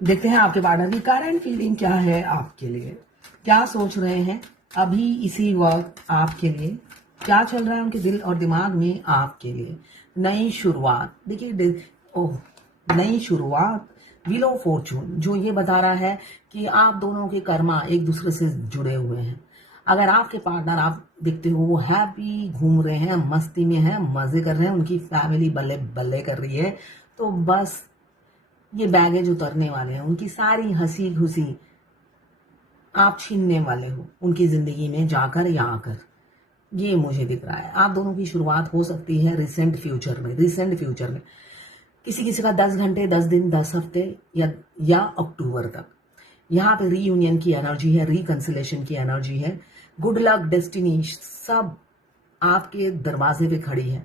देखते हैं आपके पार्टनर की करंट फीलिंग क्या है आपके लिए, क्या सोच रहे हैं अभी इसी वक्त आपके लिए, क्या चल रहा है उनके दिल और दिमाग में आपके लिए। नई शुरुआत, देखिए ओह, नई शुरुआत, व्हील ऑफ फॉर्चून जो ये बता रहा है कि आप दोनों के कर्मा एक दूसरे से जुड़े हुए हैं। अगर आपके पार्टनर आप देखते हो वो हैप्पी घूम रहे हैं, मस्ती में हैं, मजे कर रहे हैं, उनकी फैमिली बल्ले बल्ले कर रही है, तो बस ये बैगेज उतरने वाले हैं। उनकी सारी हंसी खुशी आप छीनने वाले हो उनकी जिंदगी में जाकर या आकर, ये मुझे दिख रहा है। आप दोनों की शुरुआत हो सकती है रिसेंट फ्यूचर में किसी किसी का 10 घंटे, 10 दिन, 10 हफ्ते या अक्टूबर तक। यहाँ पे रीयूनियन की एनर्जी है, रिकंसिलेशन की एनर्जी है, गुड लक, डेस्टिनी सब आपके दरवाजे पे खड़ी है।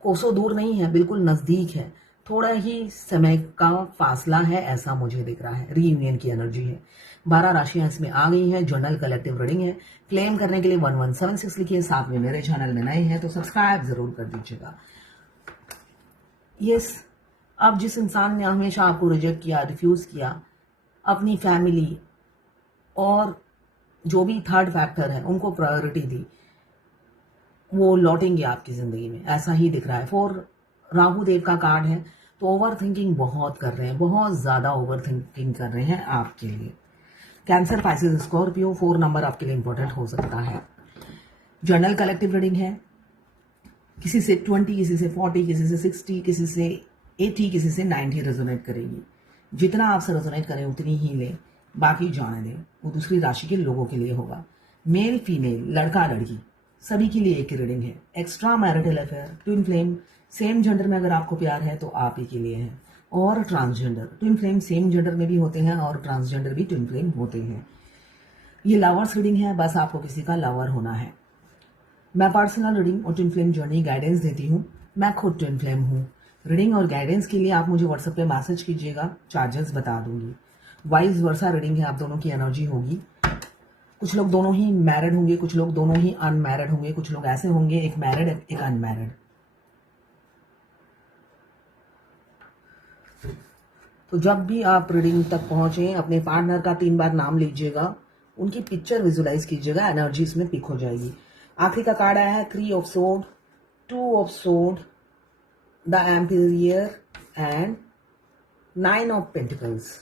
कोसों दूर नहीं है, बिल्कुल नजदीक है, थोड़ा ही समय का फासला है, ऐसा मुझे दिख रहा है। रीयूनियन की एनर्जी है। 12 राशियां इसमें आ गई हैं। जनरल कलेक्टिव रीडिंग है। क्लेम करने के लिए 1176 लिखिए। साथ में मेरे चैनल में नए हैं तो सब्सक्राइब जरूर कर दीजिएगा। यस, अब जिस इंसान ने हमेशा आपको रिजेक्ट किया, रिफ्यूज किया, अपनी फैमिली और जो भी थर्ड फैक्टर है उनको प्रायोरिटी दी, वो लौटेंगे आपकी जिंदगी में, ऐसा ही दिख रहा है। 4 राहु देव का कार्ड है, तो ओवर थिंकिंग बहुत कर रहे हैं, बहुत ज्यादा ओवर थिंकिंग कर रहे हैं आपके लिए। कैंसर, पाइसेस, स्कॉर्पियो, 4 नंबर आपके लिए इंपॉर्टेंट हो सकता है। जनरल कलेक्टिव रीडिंग है। किसी से 20, किसी से 40, किसी से 60, किसी से 80, किसी से 90 रेजोनेट करेगी। जितना आपसे रेजोनेट करें उतनी ही ले, बाकी जाने दें, वो दूसरी राशि के लोगों के लिए होगा। मेल फीमेल, लड़का लड़की, सभी के लिए एक ही रीडिंग है। Extra marital affair, twin flame, same gender में अगर आपको प्यार है तो आप ही के लिए है। और transgender, twin flame same gender में भी होते हैं और ट्रांसजेंडर भी ट्विन फ्लेम होते हैं। ये लवर्स रीडिंग है, बस आपको किसी का लवर होना है। मैं पर्सनल रीडिंग और ट्विन फ्लेम जर्नी गाइडेंस देती हूँ। मैं खुद ट्विन फ्लेम हूँ। रीडिंग और गाइडेंस के लिए आप मुझे व्हाट्सएप पे मैसेज कीजिएगा, चार्जेस बता दूंगी। वाइस वर्सा रीडिंग है, आप दोनों की एनर्जी होगी। कुछ लोग दोनों ही मैरिड होंगे, कुछ लोग दोनों ही अनमैरिड होंगे, कुछ लोग ऐसे होंगे एक मैरिड एक अनमैरिड। तो जब भी आप रीडिंग तक पहुंचे, अपने पार्टनर का 3 बार नाम लीजिएगा, उनकी पिक्चर विजुलाइज कीजिएगा, एनर्जी इसमें पिक हो जाएगी। आखिरी का कार्ड आया है 3 of sword, 2 of sword, the ampere and 9 of pentacles.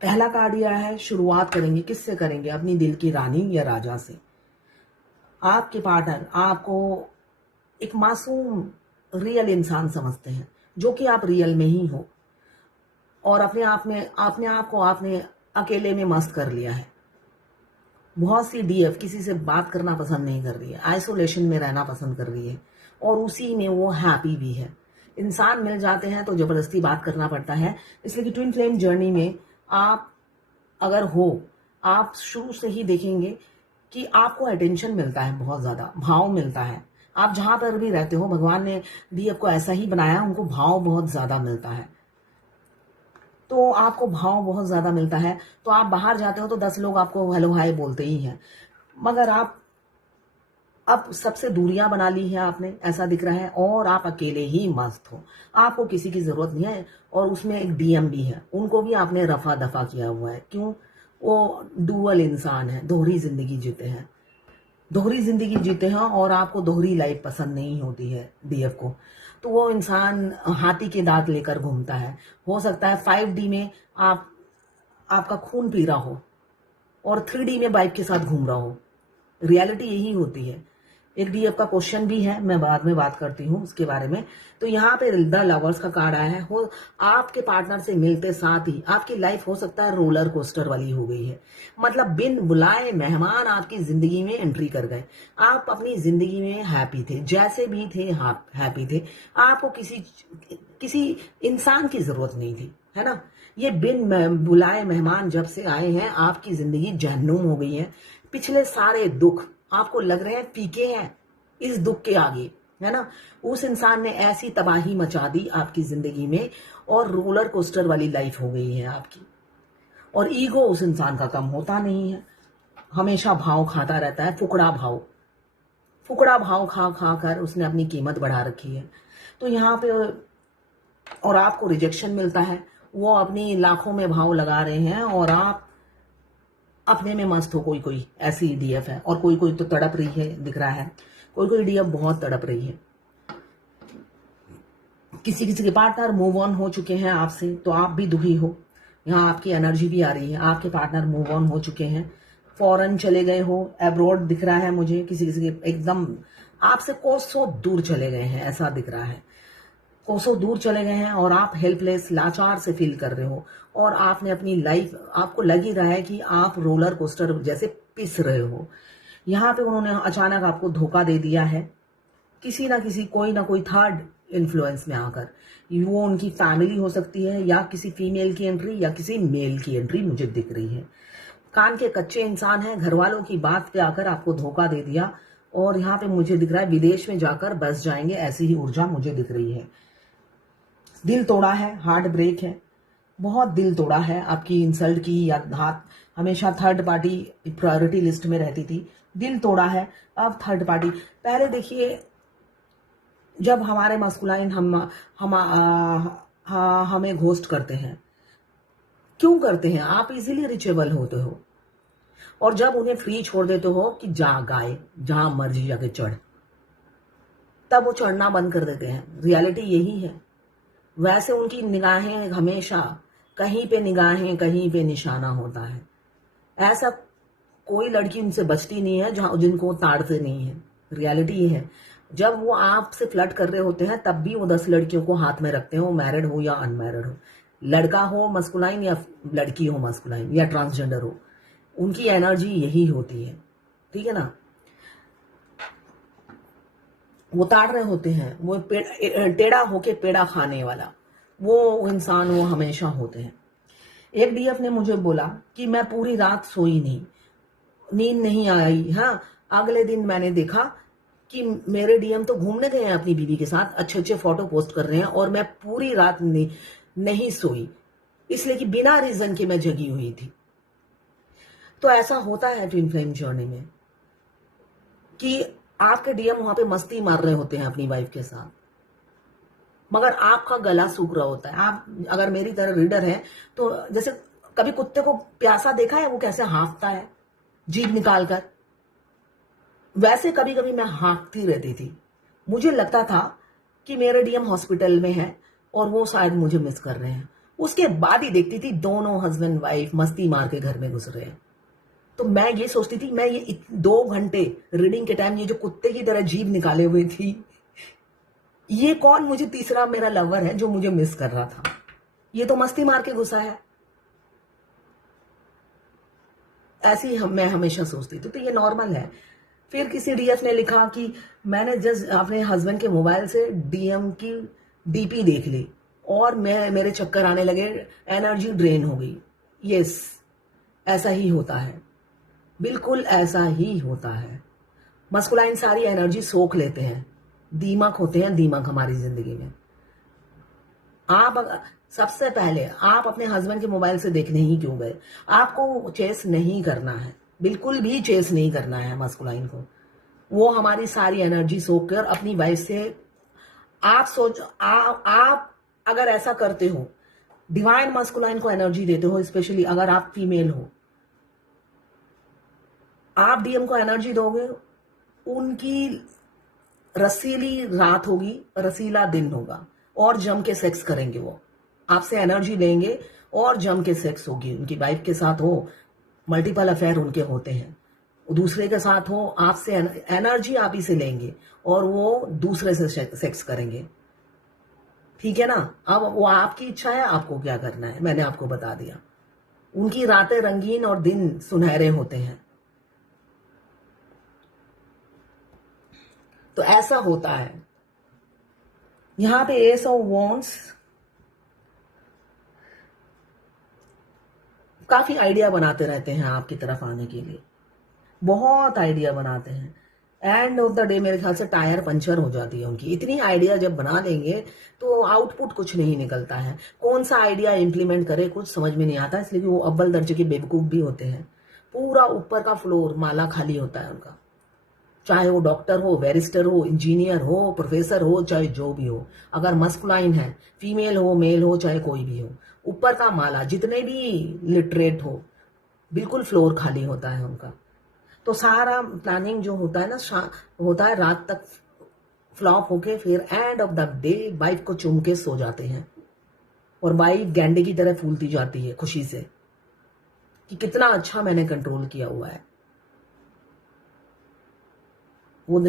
पहला कार्ड यह है, शुरुआत करेंगे, किससे करेंगे? अपनी दिल की रानी या राजा से। आपके पार्टनर आपको एक मासूम रियल इंसान समझते हैं, जो कि आप रियल में ही हो, और अपने आप को आपने अकेले में मस्त कर लिया है। बहुत सी डीएफ किसी से बात करना पसंद नहीं कर रही है, आइसोलेशन में रहना पसंद कर रही है, और उसी में वो हैप्पी भी है। इंसान मिल जाते हैं तो जबरदस्ती बात करना पड़ता है। इसलिए कि ट्विन फ्लेम जर्नी में आप अगर हो, आप शुरू से ही देखेंगे कि आपको अटेंशन मिलता है, बहुत ज्यादा भाव मिलता है। आप जहां पर भी रहते हो, भगवान ने डीएफ को ऐसा ही बनाया, उनको भाव बहुत ज्यादा मिलता है। तो आपको भाव बहुत ज्यादा मिलता है, तो आप बाहर जाते हो तो 10 लोग आपको हेलो हाय बोलते ही हैं। मगर आप अब सबसे दूरियां बना ली है आपने, ऐसा दिख रहा है, और आप अकेले ही मस्त हो, आपको किसी की जरूरत नहीं है। और उसमें एक डीएम भी है, उनको भी आपने रफा दफा किया हुआ है। क्यों? वो डुअल इंसान है, दोहरी जिंदगी जीते हैं, और आपको दोहरी लाइफ पसंद नहीं होती है डीएफ को। तो वो इंसान हाथी के दांत लेकर घूमता है। हो सकता है 5D में आपका खून पी रहा हो और 3D में बाइक के साथ घूम रहा हो। रियलिटी यही होती है। एक डीएफ का क्वेश्चन भी है, मैं बाद में बात करती हूँ उसके बारे में। तो यहाँ पे द लवर्स का कार्ड आया है। हो आपके पार्टनर से मिलते साथ ही आपकी लाइफ हो सकता है रोलर कोस्टर वाली हो गई है। मतलब बिन बुलाए मेहमान आपकी जिंदगी में एंट्री कर गए। आप अपनी जिंदगी में हैप्पी थे, जैसे भी थे हैप्पी थे। आपको किसी इंसान की जरूरत नहीं थी, है ना। ये बिन बुलाए मेहमान जब से आए हैं, आपकी जिंदगी जहन्नुम हो गई है। पिछले सारे दुख आपको लग रहे हैं फीके हैं इस दुख के आगे, है ना। उस इंसान ने ऐसी तबाही मचा दी आपकी जिंदगी में, और रोलर कोस्टर वाली लाइफ हो गई है आपकी। और ईगो उस इंसान का कम होता नहीं है, हमेशा भाव खाता रहता है, फुकड़ा भाव। फुकड़ा भाव खा खा कर उसने अपनी कीमत बढ़ा रखी है। तो यहाँ पे और आपको रिजेक्शन मिलता है, वो अपनी लाखों में भाव लगा रहे हैं और आप अपने में मस्त हो। कोई कोई ऐसी डीएफ है और कोई कोई तो तड़प रही है, दिख रहा है कोई कोई डीएफ बहुत तड़प रही है। किसी किसी के पार्टनर मूव ऑन हो चुके हैं आपसे, तो आप भी दुखी हो। यहाँ आपकी एनर्जी भी आ रही है, आपके पार्टनर मूव ऑन हो चुके हैं, फॉरेन चले गए हो, एब्रॉड दिख रहा है मुझे। किसी किसी के एकदम आपसे कोसों दूर चले गए हैं, ऐसा दिख रहा है। कोसों दूर चले गए हैं और आप हेल्पलेस, लाचार से फील कर रहे हो और आपने अपनी लाइफ, आपको लग ही रहा है कि आप रोलर कोस्टर जैसे पिस रहे हो। यहाँ पे उन्होंने अचानक आपको धोखा दे दिया है, किसी ना किसी, कोई ना कोई थर्ड इन्फ्लुएंस में आकर। वो उनकी फैमिली हो सकती है या किसी फीमेल की एंट्री या किसी मेल की एंट्री मुझे दिख रही है। कान के कच्चे इंसान है, घर वालों की बात पे आकर आपको धोखा दे दिया और यहाँ पे मुझे दिख रहा है विदेश में जाकर बस जाएंगे, ऐसी ही ऊर्जा मुझे दिख रही है। दिल तोड़ा है, हार्ट ब्रेक है, बहुत दिल तोड़ा है, आपकी इंसल्ट की या हाथ हमेशा थर्ड पार्टी प्रायोरिटी लिस्ट में रहती थी, दिल तोड़ा है। अब थर्ड पार्टी, पहले देखिए जब हमारे मस्कुलाइन हमें घोस्ट करते हैं, क्यों करते हैं? आप इजीली रिचेबल होते हो और जब उन्हें फ्री छोड़ देते हो कि जा गाए, जहां मर्जी जाके चढ़, तब वो चढ़ना बंद कर देते हैं। रियलिटी यही है। वैसे उनकी निगाहें हमेशा कहीं पे निगाहें कहीं पे निशाना होता है। ऐसा कोई लड़की उनसे बचती नहीं है जहां जिनको ताड़ते नहीं है। रियलिटी ये है, जब वो आपसे फ्लर्ट कर रहे होते हैं तब भी वो 10 लड़कियों को हाथ में रखते हैं, वो मैरिड हो या अनमैरिड हो, लड़का हो मस्कुलाइन या लड़की हो मस्कुलाइन या ट्रांसजेंडर हो, उनकी एनर्जी यही होती है। ठीक है ना? वो ताड़ रहे होते हैं, वो टेढ़ा होके पेड़ा खाने वाला वो इंसान वो हमेशा होते हैं। एक डीएफ ने मुझे बोला कि मैं पूरी रात सोई नहीं, नींद नहीं आई। हाँ, अगले दिन मैंने देखा कि मेरे डीएम तो घूमने गए हैं अपनी बीवी के साथ, अच्छे अच्छे फोटो पोस्ट कर रहे हैं और मैं पूरी रात नहीं सोई, इसलिए कि बिना रीजन के मैं जगी हुई थी। तो ऐसा होता है ट्विन फ्लेम जर्नी में कि आपके डीएम वहां पे मस्ती मार रहे होते हैं अपनी वाइफ के साथ, मगर आपका गला सूख रहा होता है। आप अगर मेरी तरह रीडर है तो जैसे कभी कुत्ते को प्यासा देखा है, वो कैसे हाँफता है जीभ निकाल कर, वैसे कभी कभी मैं हाँफती रहती थी। मुझे लगता था कि मेरे डीएम हॉस्पिटल में है और वो शायद मुझे मिस कर रहे हैं। उसके बाद ही देखती थी दोनों हस्बैंड वाइफ मस्ती मार के घर में घुस रहे हैं। तो मैं ये सोचती थी, मैं ये 2 घंटे रीडिंग के टाइम ये जो कुत्ते की तरह जीभ निकाले हुए थी, ये कौन मुझे तीसरा मेरा लवर है जो मुझे मिस कर रहा था? ये तो मस्ती मार के घुसा है। ऐसी मैं हमेशा सोचती थी, तो ये नॉर्मल है। फिर किसी डीएफ ने लिखा कि मैंने जस्ट अपने हस्बैंड के मोबाइल से डीएम की डीपी देख ली और मेरे चक्कर आने लगे, एनर्जी ड्रेन हो गई। यस, ऐसा ही होता है, बिल्कुल ऐसा ही होता है। मस्कुलाइन सारी एनर्जी सोख लेते हैं, दीमक होते हैं, दीमक हमारी जिंदगी में। आप सबसे पहले आप अपने हस्बैंड के मोबाइल से देखने ही क्यों गए? आपको चेस नहीं करना है, बिल्कुल भी चेस नहीं करना है मस्कुलाइन को। वो हमारी सारी एनर्जी सोख कर अपनी वाइफ से, आप सोच आप अगर ऐसा करते हो, डिवाइन मस्कुलाइन को एनर्जी देते हो, स्पेशली अगर आप फीमेल हो, आप डीएम को एनर्जी दोगे, उनकी रसीली रात होगी, रसीला दिन होगा और जम के सेक्स करेंगे। वो आपसे एनर्जी लेंगे और जम के सेक्स होगी। उनकी वाइफ के साथ हो, मल्टीपल अफेयर उनके होते हैं, दूसरे के साथ हो, आपसे एनर्जी आप ही से लेंगे और वो दूसरे से सेक्स करेंगे। ठीक है ना? अब वो आपकी इच्छा है, आपको क्या करना है मैंने आपको बता दिया। उनकी रातें रंगीन और दिन सुनहरे होते हैं। तो ऐसा होता है। यहां पे एस ऑफ वॉन्ड्स काफी आइडिया बनाते रहते हैं आपकी तरफ आने के लिए, बहुत आइडिया बनाते हैं। एंड ऑफ द डे मेरे ख्याल से टायर पंचर हो जाती है उनकी। इतनी आइडिया जब बना लेंगे तो आउटपुट कुछ नहीं निकलता है। कौन सा आइडिया इंप्लीमेंट करे कुछ समझ में नहीं आता, इसलिए वो अव्वल दर्जे के बेवकूफ भी होते हैं। पूरा ऊपर का फ्लोर माला खाली होता है उनका। चाहे वो डॉक्टर हो, बैरिस्टर हो, इंजीनियर हो, प्रोफेसर हो, चाहे जो भी हो। अगर मस्कुलाइन है, फीमेल हो, मेल हो, चाहे कोई भी हो, ऊपर का माला जितने भी लिटरेट हो, बिल्कुल फ्लोर खाली होता है उनका। तो सारा प्लानिंग जो होता है ना, होता है रात तक फ्लॉप होके, फिर end of the day wife को चूम के सो जाते हैं, और वाइफ गैंडे की तरह फूलती जाती है खुशी से कि कितना अच्छा मैंने कंट्रोल किया हुआ है। वो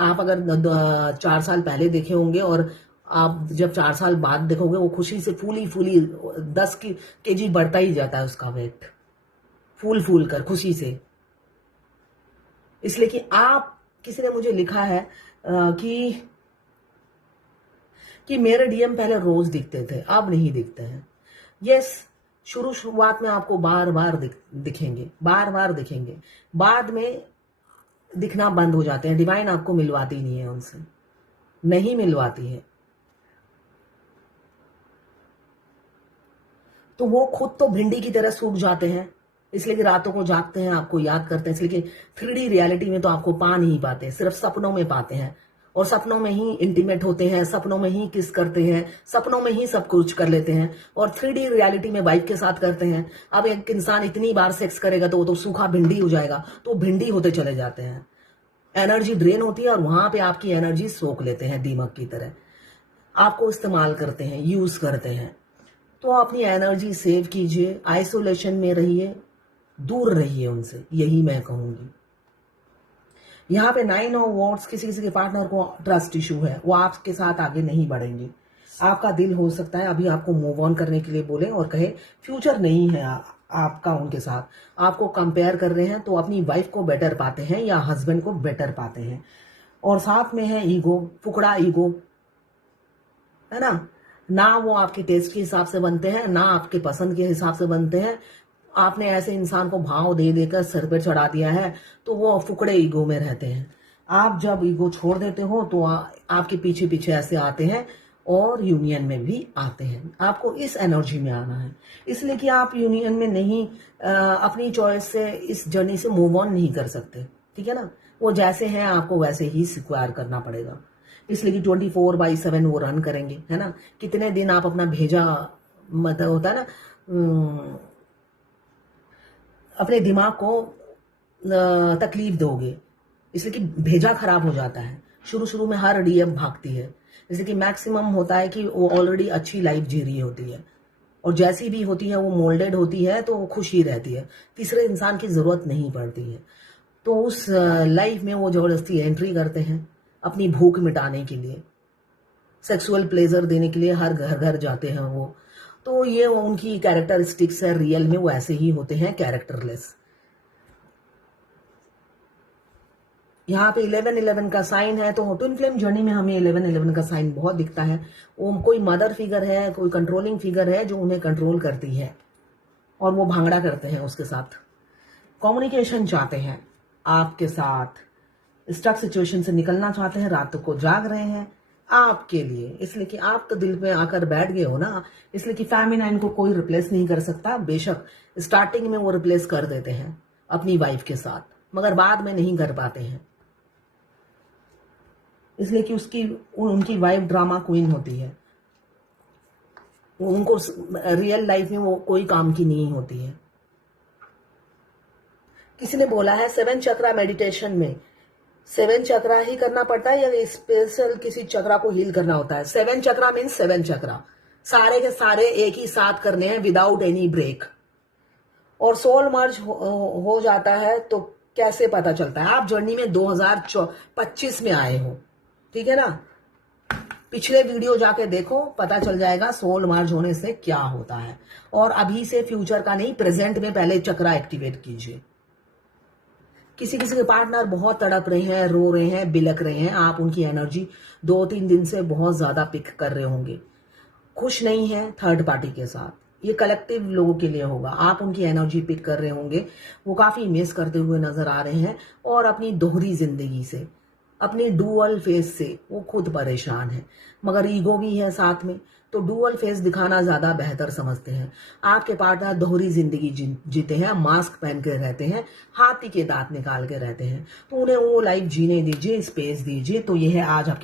आप अगर 4 साल पहले देखे होंगे और आप जब 4 साल बाद देखोगे, वो खुशी से फूली फूली 10 केजी बढ़ता ही जाता है उसका वेट, फूल फूल कर खुशी से। इसलिए कि आप, किसी ने मुझे लिखा है कि मेरे डीएम पहले रोज दिखते थे, अब नहीं दिखते हैं। यस, शुरुआत में आपको बार बार दिखेंगे, बार बार दिखेंगे, बाद में दिखना बंद हो जाते हैं। डिवाइन आपको मिलवाती नहीं है उनसे, नहीं मिलवाती है। तो वो खुद तो भिंडी की तरह सूख जाते हैं, इसलिए कि रातों को जागते हैं, आपको याद करते हैं, इसलिए कि 3D रियलिटी में तो आपको पा नहीं पाते, सिर्फ सपनों में पाते हैं, और सपनों में ही इंटीमेट होते हैं, सपनों में ही किस करते हैं, सपनों में ही सब कुछ कर लेते हैं, और 3D रियलिटी में वाइफ के साथ करते हैं। अब एक इंसान इतनी बार सेक्स करेगा तो वो तो सूखा भिंडी हो जाएगा, तो भिंडी होते चले जाते हैं, एनर्जी ड्रेन होती है, और वहां पे आपकी एनर्जी सोख लेते हैं दीमक की तरह, आपको इस्तेमाल करते हैं, यूज करते हैं। तो अपनी एनर्जी सेव कीजिए, आइसोलेशन में रहिए, दूर रहिए उनसे, यही मैं कहूंगी। यहाँ पे 9 ऑफ वॉन्ड्स, किसी किसी के पार्टनर को ट्रस्ट इशू है, वो आपके साथ आगे नहीं बढ़ेंगे। आपका दिल हो सकता है अभी आपको मूव ऑन करने के लिए बोले और कहे फ्यूचर नहीं है आपका उनके साथ, आपको कंपेयर कर रहे हैं, तो अपनी वाइफ को बेटर पाते हैं या हस्बैंड को बेटर पाते हैं। और साथ में है ईगो, फुकड़ा ईगो, है ना वो आपके टेस्ट के हिसाब से बनते हैं, ना आपके पसंद के हिसाब से बनते हैं। आपने ऐसे इंसान को भाव दे देकर सर पे चढ़ा दिया है, तो वो फुकड़े ईगो में रहते हैं। आप जब ईगो छोड़ देते हो तो आपके पीछे पीछे ऐसे आते हैं, और यूनियन में भी आते हैं। आपको इस एनर्जी में आना है, इसलिए कि आप यूनियन में नहीं, अपनी चॉइस से इस जर्नी से मूव ऑन नहीं कर सकते, ठीक है ना। वो जैसे हैं आपको वैसे ही स्वीकार करना पड़ेगा, इसलिए कि 24/7 वो रन करेंगे, है ना। कितने दिन आप अपना भेजा, मतलब होता है ना, अपने दिमाग को तकलीफ दोगे, इसलिए कि भेजा खराब हो जाता है। शुरू शुरू में हर डीएम भागती है, जैसे कि मैक्सिमम होता है कि वो ऑलरेडी अच्छी लाइफ जी रही होती है, और जैसी भी होती है वो मोल्डेड होती है, तो वो खुश ही रहती है, तीसरे इंसान की जरूरत नहीं पड़ती है। तो उस लाइफ में वो जबरदस्ती एंट्री करते हैं अपनी भूख मिटाने के लिए, सेक्सुअल प्लेजर देने के लिए हर घर घर जाते हैं वो। तो ये उनकी कैरेक्टरिस्टिक्स है, रियल में वो ऐसे ही होते हैं, कैरेक्टरलेस। यहाँ पे 11-11 का साइन है, तो ट्विन फ्लेम जर्नी में हमें 11-11 का साइन बहुत दिखता है। वो कोई मदर फिगर है, कोई कंट्रोलिंग फिगर है जो उन्हें कंट्रोल करती है, और वो भांगड़ा करते हैं उसके साथ। कम्युनिकेशन चाहते हैं आपके साथ, स्टक सिचुएशन से निकलना चाहते हैं, रात को जाग रहे हैं आपके लिए, इसलिए कि आप तो दिल पे आकर बैठ गए हो ना, इसलिए कि फेमिनाइन को कोई रिप्लेस नहीं कर सकता। बेशक स्टार्टिंग में वो रिप्लेस कर देते हैं अपनी वाइफ के साथ, मगर बाद में नहीं कर पाते हैं, इसलिए कि उनकी वाइफ ड्रामा क्वीन होती है, उनको रियल लाइफ में वो कोई काम की नहीं होती है। किसी ने बोला है 7 चक्रा मेडिटेशन में 7 चक्रा ही करना पड़ता है या स्पेशल किसी चक्रा को हील करना होता है? 7 चक्रा मीन्स 7 चक्रा, सारे के सारे एक ही साथ करने हैं विदाउट एनी ब्रेक। और सोल मर्ज हो जाता है तो कैसे पता चलता है? आप जर्नी में 2025 में आए हो, ठीक है ना। पिछले वीडियो जाके देखो, पता चल जाएगा सोल मर्ज होने से क्या होता है। और अभी से फ्यूचर का नहीं, प्रेजेंट में पहले चक्रा एक्टिवेट कीजिए। किसी किसी के पार्टनर बहुत तड़प रहे हैं, रो रहे हैं, बिलक रहे हैं, आप उनकी एनर्जी 2-3 दिन से बहुत ज्यादा पिक कर रहे होंगे, खुश नहीं है थर्ड पार्टी के साथ। ये कलेक्टिव लोगों के लिए होगा, आप उनकी एनर्जी पिक कर रहे होंगे, वो काफी मिस करते हुए नजर आ रहे हैं, और अपनी दोहरी जिंदगी से अपनी डुअल फेस से वो खुद परेशान है, मगर ईगो भी है साथ में, तो डुअल फेस दिखाना ज्यादा बेहतर समझते हैं। आपके पार्टनर दोहरी जिंदगी जीते हैं, मास्क पहन के रहते हैं, हाथी के दांत निकाल के रहते हैं, तो उन्हें वो लाइफ जीने दीजिए, स्पेस दीजिए। तो यह है आज आपके